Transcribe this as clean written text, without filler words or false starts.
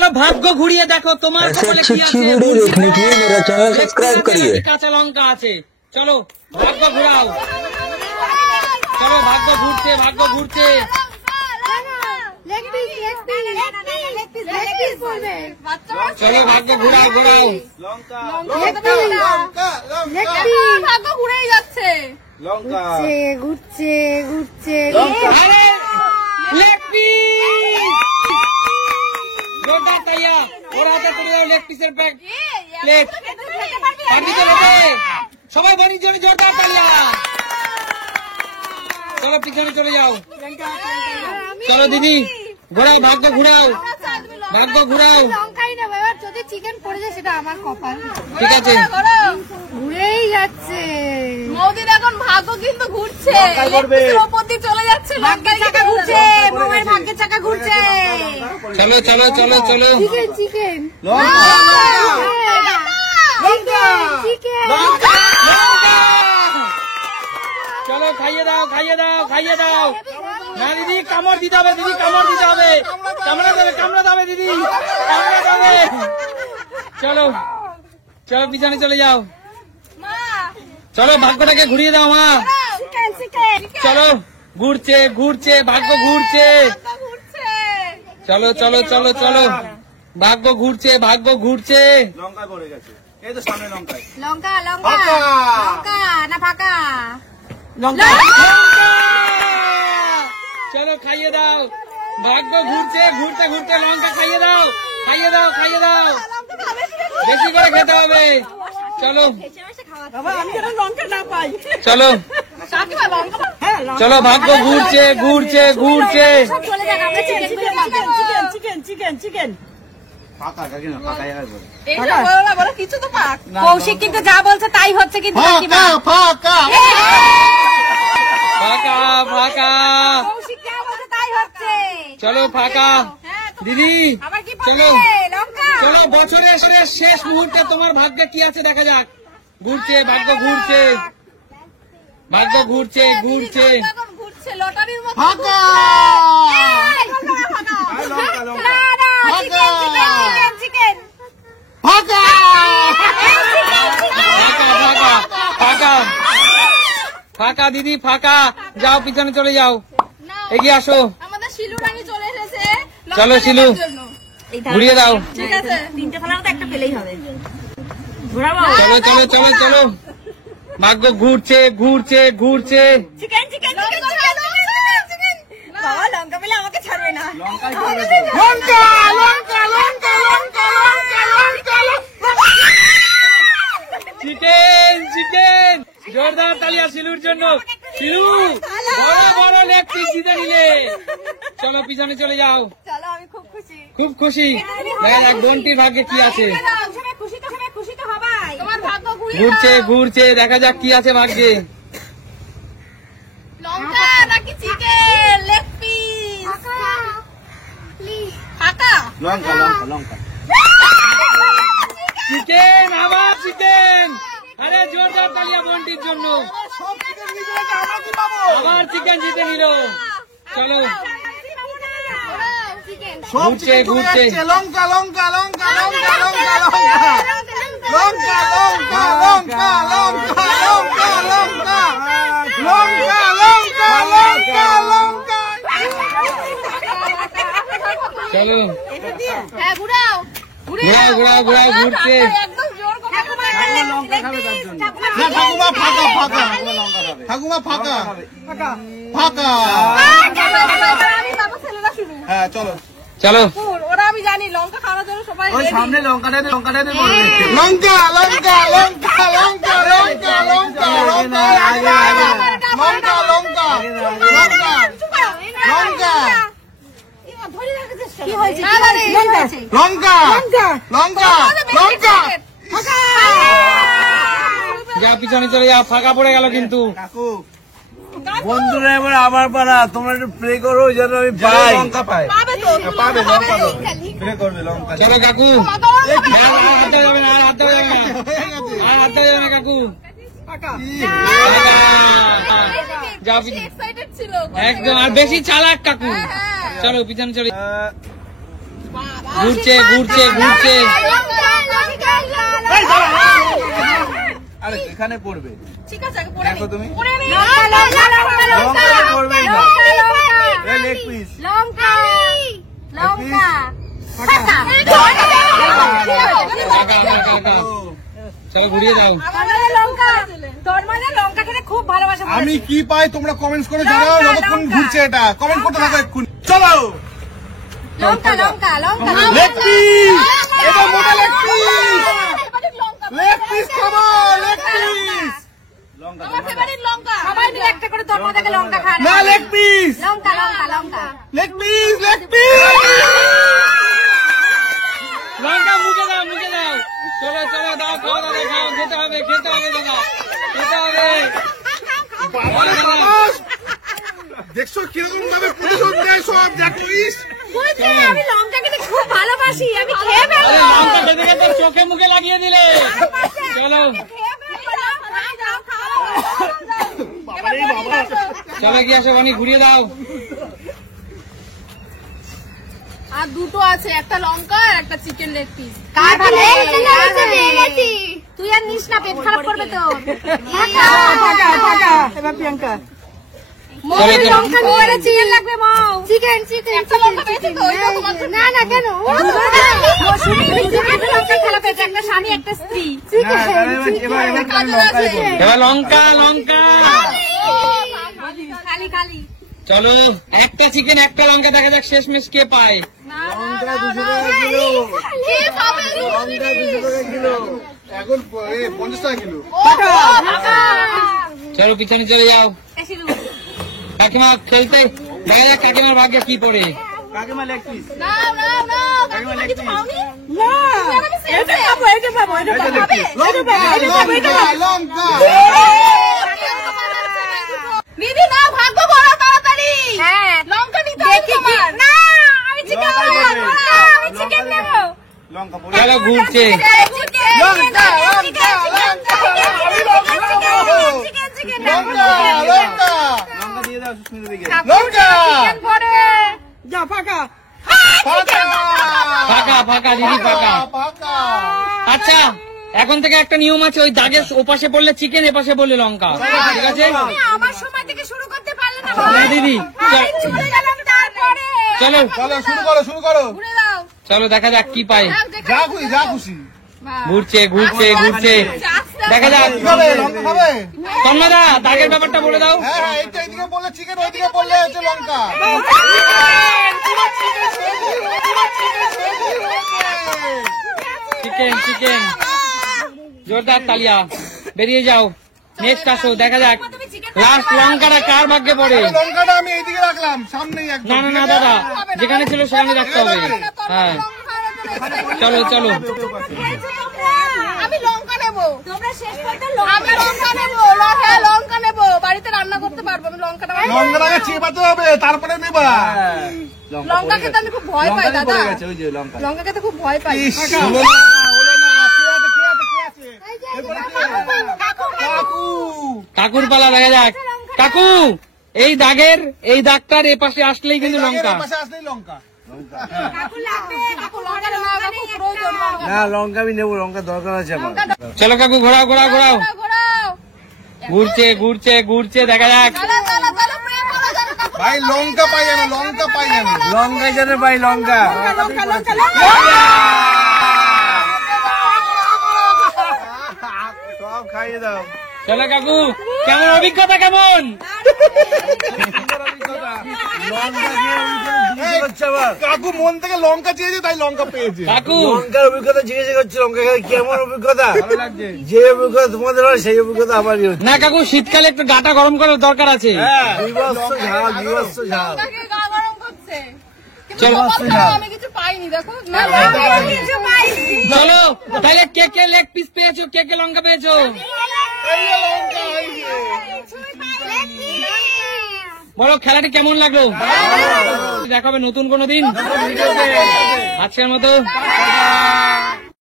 चलो भाग्य घुरिए देखो तुम्हारे कपाले की আছে देखने के लिए मेरा चैनल सब्सक्राइब करिए। কাঁচা লঙ্কা আছে चलो भाग्य घुराओ चलो भाग्य घुरছে चलो भाग्य घुराओ ভাগ্য ঘুরেই যাচ্ছে ঘুরছে अरे लेग पीस जोरदार तैया और हाथे तुले जाओ लेग पीसের प्लेट पार्टी चले সবাই বনির জন্য जोरदार तैया चलो पीछे चले जाओ चलो दीदी घुराओ भाग्य घुराओ লঙ্কাই না বাবা যদি চিকেন পড়ে যায় সেটা আমার কপাল ঠিক আছে ঘুরেই যাচ্ছে মোদির এখন ভাগ্য কিন্তু ঘুরছে উপর দিয়ে চলে যাচ্ছে ভাগ্যের চাকা ঘুরছে মোমের ভাগ্যের চাকা ঘুরছে चलो চিকেন चलो खाइए दाओ ना दीदी कामड़ दीते হবে कामड़ा दावे दीदी चलो পিছনে চলে যাও चलो भाग्यটাকে ঘুরিয়ে দাও মা चलो ঘুরছে ভাগ্য ঘুরছে चलो भाग्য ঘুরছে লঙ্কা পড়ে গেছে এই তো সামনে লঙ্কা না ফাঁকা चलो खाइए दाओ भाग्य ঘুরছে লঙ্কা খাইয়ে দাও বেশি করে খেতে হবে चलो चलो भाग्य ঘুরছে কিছু তো পাক কৌশিক কিন্তু যা বলছে তাই হচ্ছে কিন্তু ফাঁকা কৌশিক যা বলছে তাই হচ্ছে चलो फाका दीदी আবার কি चलो লঙ্কা चलो বছরের শেষ মুহূর্তে তোমার ভাগ্যে কি আছে দেখা যাক ভাগ্য ঘুরছে এখন ঘুরছে লটারির মতো চিকেন ফাঁকা দিদি ফাঁকা যাও পিছনে চলে যাও এগিয়ে আসো আমাদের শিলু রানী চলে এসেছে চলো শিলু ঘুরিয়ে দাও ঠিক আছে তিনটে ফেলার তো একটা পেলেই হবে চলো ভাগ্য ঘুরছে চিকেন বাবা লঙ্কা পেলে আমাকে ছাড়বে না চিকেন জোরদার তালিয়া শিলুর জন্য শিলু বড় লেগ পিস জিতে নিলে চলো পিছনে চলে যাও চলো আমি খুব খুশি খুশি এক বোনটির ভাগ্যে কি আছে খুশি তো হবাই তোমার ভাগ্য ঘুরিয়ে ঘুরছে দেখা যাক কি আছে ভাগ্যে লঙ্কা নাকি চিকেন লেগ পিস ফাঁকা লঙ্কা চিকেন আবার চিকেন আরে জোরদার তালিয়া বোনটির জন্য আবার চিকেন জিতে নিল চলো ঘুরছে লঙ্কা চলো হ্যাঁ ঘুরাও ঘুরছে একদম জোর করে ঠাকুমা ফাঁকা আমি বাবা ছেলেরা শুরু হ্যাঁ চলো ওরা আমি জানি লঙ্কা খাওয়ার জন্য সবাই ওই ready। সামনে লঙ্কাটা লঙ্কা কি হয়েছে যা পিছনে চলে যা ফাঁকা পড়ে গেল কিন্তু বন্ধুরা এবার আমার পাড়া তোমরা একটু প্রে করো যেন আমি পাই লঙ্কা পায় পাবে তো পাবে লঙ্কা লঙ্কা প্রে করবে লঙ্কা চলো কাকু হাত যাবে না কাকু যা এক্সাইটেড ছিল একদম আর বেশি চালাক কাকু চলো পিছনে চলে বাবা ঘুরছে ঘুরছে ঘুরছে। আরে এখানে পড়বে ঠিক আছে আগে পড়ে দেখো তুমি পড়ে নে লঙ্কা পড়বে না এই লেগ পিস লঙ্কা লঙ্কা চলো ঘুরিয়ে দাও। তোর মানে লঙ্কা খেতে খুব ভালোবাসা। আমি কি পাই তোমরা কমেন্টস করে জানাও যতক্ষণ ঘুরছে এটা কমেন্ট করতে থাকো এক্ষুনি চলো লঙ্কা লঙ্কা লঙ্কা লেগ পিস এটা মোটা লেগ পিস লেগ পিস খাবো লেগ পিস আমার ফেভারিট লঙ্কা। সবাই মিলে একটা করে তোর মধ্যে লঙ্কা খা না লেগ পিস লঙ্কা লঙ্কা লঙ্কা লেগ পিস লেগ পিস লঙ্কা মুখে দাও মুখে দাও। চলো চলো দাও খাও দাদা খাও। খেতে হবে খেতে হবে দাদা খেতে হবে। দেখছো কিরকম ভাবে প্রতিশোধ নেয় সব জাকিস আমি লঙ্কা খেতে খুব ভালোবাসি। আমি খেয়ে আরে লঙ্কা খেতে খেতে চোখে মুখে লাগিয়ে দিলে। চলো চলো কি আসো বানি ঘুরিয়ে দাও। আর দুটো আছে, একটা লঙ্কা আর একটা চিকেন লেগ পিস। কার ভালো তুই আর নিস না, পেট খারাপ করবে তো। চলো চলো লঙ্কা নিয়ে চিকেন লাগবে মৌ। চিকেন চিকেন একটা লঙ্কা পেয়েছে তো, ওইটা তোমার জন্য। না না কেন লঙ্কা খেলা পেয়েছে, একটা স্বামী একটা স্ত্রী। এবার লঙ্কা লঙ্কা। খালি খালি চলো একটা চিকেন একটা লঙ্কা দেখা যাক শেষমেশ কে পায়। লঙ্কা 200 টাকা কিলো লঙ্কা 200 টাকা কিলো এখন 50 টাকা কিলো চলো পিছনে চলে যাও। কাকিমা খেলতে দেখা যাক কাকিমার ভাগ্যে কি পড়ে। কাকিমা লেগ পিস নাও নাও নাও, কাকিমা কিছু পাওনি? লঙ্কা দিদি নাও, ভাগ্য করো তাড়াতাড়ি। হ্যাঁ লঙ্কা নিতে হবে তোমার। না আমি চিকেন নেব আমি চিকেন নেব লঙ্কা পড়ে চলো ঘুরছে। লঙ্কা লঙ্কা লঙ্কা লঙ্কা লঙ্কা লঙ্কা দিয়ে দাও সুস্মিতা দিকে লঙ্কা ফাঁকা ফাঁকা ফাঁকা দিদি ফাঁকা। ফাঁকা আচ্ছা এখন থেকে একটা নিয়ম আছে, ওই দাগের ওপাশে পড়লে চিকেন এপাশে পড়লে লঙ্কা, ঠিক আছে? আমার সময় থেকে শুরু করতে পারলে না না দিদি চলে গেলাম তারপরে চলো চলো শুরু করো ঘুরে দাও। চলো দেখা যাক কি পাই। যা খুশি ঘুরছে ঘুরছে ঘুরছে দেখা যাক। কি খাবে লঙ্কা খাবে তন্ময়দা দাগের ব্যাপারটা বলে দাও। হ্যাঁ হ্যাঁ এইটা এদিকে বললে চিকেন ওইদিকে বললে হচ্ছে লঙ্কা চিকেন চিকেন জোরদার তালিয়া। বেরিয়ে যাও নেক্সট আসো দেখা যাক লাস্ট লঙ্কাটা কার ভাগ্যে পড়ে। লঙ্কাটা আমি এইদিকে রাখলাম সামনেই একদম না না না দাদা যেখানে ছিল সেখানে রাখতে হবে। হ্যাঁ চলো চলো আমি লঙ্কা নেবো। তোমরা শেষ পর্যন্ত আমি লঙ্কা নেবো। হ্যাঁ লঙ্কা নেবো, বাড়িতে রান্না করতে পারবো আমি লঙ্কাটা। লঙ্কাটাকে চেপাতে হবে তারপরে নেবা লঙ্কা খেতে আমি খুব ভয় পাই দাদা। ওই যে লঙ্কা লঙ্কা খেতে খুব ভয় পাই। ইস, হলো না, হলো না। কে আছে? এরপরে কে? কাকু। কাকুর পালা দেখা যাক। কাকু এই দাগের এই দাগটার এ পাশে আসলেই কিন্তু লঙ্কা। পাশে আসলেই লঙ্কা। কাকু লঙ্কা নেবো, কাকু প্রয়োজন লঙ্কা। না লঙ্কা আমি নেবো, লঙ্কা দরকার আছে আমার। চলো কাকু ঘোরাও ঘোরাও ঘোরাও। ঘোরাও। ঘুরছে ঘুরছে ঘুরছে দেখা যাক। চলো চলো চলো, প্রেম করো জানো কাকু। ভাই লঙ্কা পাই জানো লঙ্কা পাই জানো লঙ্কা যেন পাই লঙ্কা। সব খাইয়ে দাও চলো কাকু কেমন অভিজ্ঞতা কেমন? লঙ্কা খেয়ে জিজ্ঞেস করছে আবার। কাকু মন থেকে লঙ্কা চেয়েছে তাই লঙ্কা পেয়েছে কাকু লঙ্কার অভিজ্ঞতা জিজ্ঞাসা করছে, লঙ্কা খেয়ে কেমন অভিজ্ঞতা? ভালো লাগছে যে অভিজ্ঞতা তোমাদের হয় সেই অভিজ্ঞতা আমারই হচ্ছে। না কাকু শীতকালে একটু গাটা গরম করার দরকার আছে। বিভৎস ঝাল বিভৎস ঝাল। লঙ্কাকে গা গরম করছে। কিন্তু চলো। বাবা খাও, আমি কিছু পাইনি দেখো। না আমি কিছু পাইনি। চলো তাহলে কে কে লেগ পিস পেয়েছো, কে কে লঙ্কা পেয়েছো? বলো খেলাটি কেমন লাগলো? দেখাবে নতুন কোনো দিন। আজকের মতো